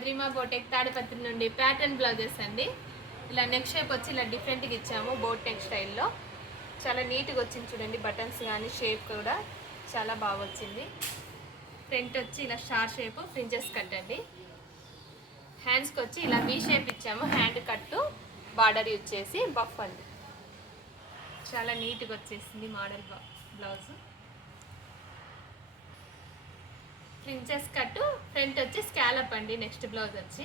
మధురిమ బోటెక్ తాడిపత్రి నుండి pattern blouses అండి. ఇలా నెక్ షేప్ వచ్చి ఇలా డిఫరెంట్గా ఇచ్చాము బోట్ నెక్ స్టైల్లో. చాలా నీట్గా వచ్చింది చూడండి, బటన్స్ కానీ షేప్ కూడా చాలా బాగా వచ్చింది. ఫ్రంట్ వచ్చి ఇలా స్టార్ షేప్ ప్రిన్సెస్ కట్ అండి. హ్యాండ్స్కి వచ్చి ఇలా వీ షేప్ ఇచ్చాము, హ్యాండ్ కట్టు బార్డర్ యూజ్ చేసి బఫ్ అండి. చాలా నీట్గా వచ్చేసింది మోడల్ బ్లౌజ్. ప్రిన్సెస్ కట్టు ఫ్రంట్ వచ్చి స్కాలప్ అండి. నెక్స్ట్ బ్లౌజ్ వచ్చి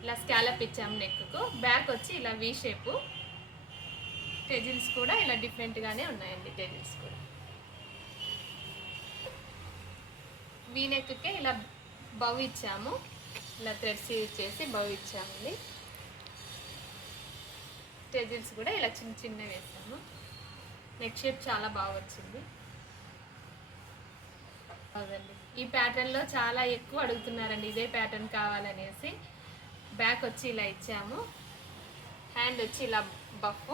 ఇలా స్కాలప్ ఇచ్చాము నెక్కు. బ్యాక్ వచ్చి ఇలా వీ షేపు. టెజిల్స్ కూడా ఇలా డిఫరెంట్గానే ఉన్నాయండి. టెజిల్స్ కూడా వీ నెక్కే ఇలా బవ్ ఇచ్చాము, ఇలా థ్రెడ్స్ యూజ్ చేసి బవ్ ఇచ్చామండి. టెజిల్స్ కూడా ఇలా చిన్న చిన్న వేసాము. నెక్ షేప్ చాలా బాగా వచ్చింది. అవునండి, ఈ ప్యాటర్న్లో చాలా ఎక్కువ అడుగుతున్నారండి ఇదే ప్యాటర్న్ కావాలనేసి. బ్యాక్ వచ్చి ఇలా ఇచ్చాము, హ్యాండ్ వచ్చి ఇలా buff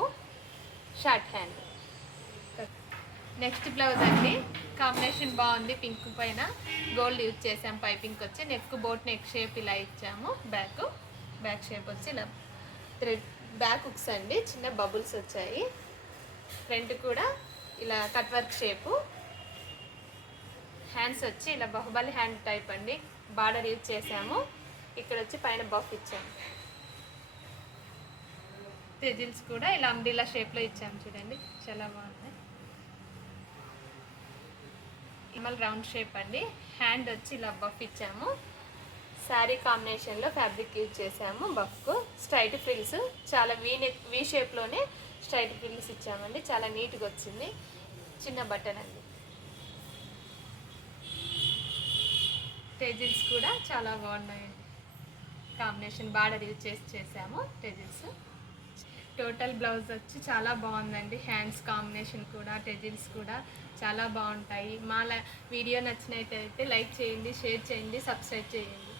short hand. Next blouse అండి, కాంబినేషన్ బాగుంది. పింక్ పైన గోల్డ్ యూజ్ చేసాం. పైపింగ్ వచ్చి నెక్ బోట్ నెక్ షేప్ ఇలా ఇచ్చాము. బ్యాక్ షేప్ వచ్చి ఇలా థ్రెడ్ బ్యాక్ హుక్స్ అండి, చిన్న బబుల్స్ వచ్చాయి. ఫ్రంట్ కూడా ఇలా కట్ వర్క్ షేపు. హ్యాండ్స్ వచ్చి ఇలా బాహుబలి హ్యాండ్ టైప్ అండి, బార్డర్ యూజ్ చేసాము. ఇక్కడ వచ్చి పైన బఫ్ ఇచ్చాము. టెజిల్స్ కూడా ఇలా అంబ్రిల్లా షేప్లో ఇచ్చాము చూడండి, చాలా బాగుంది. ఇమల్ రౌండ్ షేప్ అండి. హ్యాండ్ వచ్చి ఇలా బఫ్ ఇచ్చాము. శారీ కాంబినేషన్లో ఫ్యాబ్రిక్ యూజ్ చేసాము. బఫ్కు స్ట్రైట్ ఫ్రిల్స్, చాలా వీ షేప్లోనే స్ట్రైట్ ఫ్రిల్స్ ఇచ్చామండి. చాలా నీట్గా వచ్చింది. చిన్న బటన్ అండి. టెజిల్స్ కూడా చాలా బాగున్నాయండి. కాంబినేషన్ బార్డర్ యూజ్ చేసాము టెజిల్స్. టోటల్ బ్లౌజ్ వచ్చి చాలా బాగుందండి. హ్యాండ్స్ కాంబినేషన్ కూడా టెజిల్స్ కూడా చాలా బాగుంటాయి. మా వీడియో నచ్చినట్టయితే లైక్ చేయండి, షేర్ చేయండి, సబ్స్క్రైబ్ చేయండి.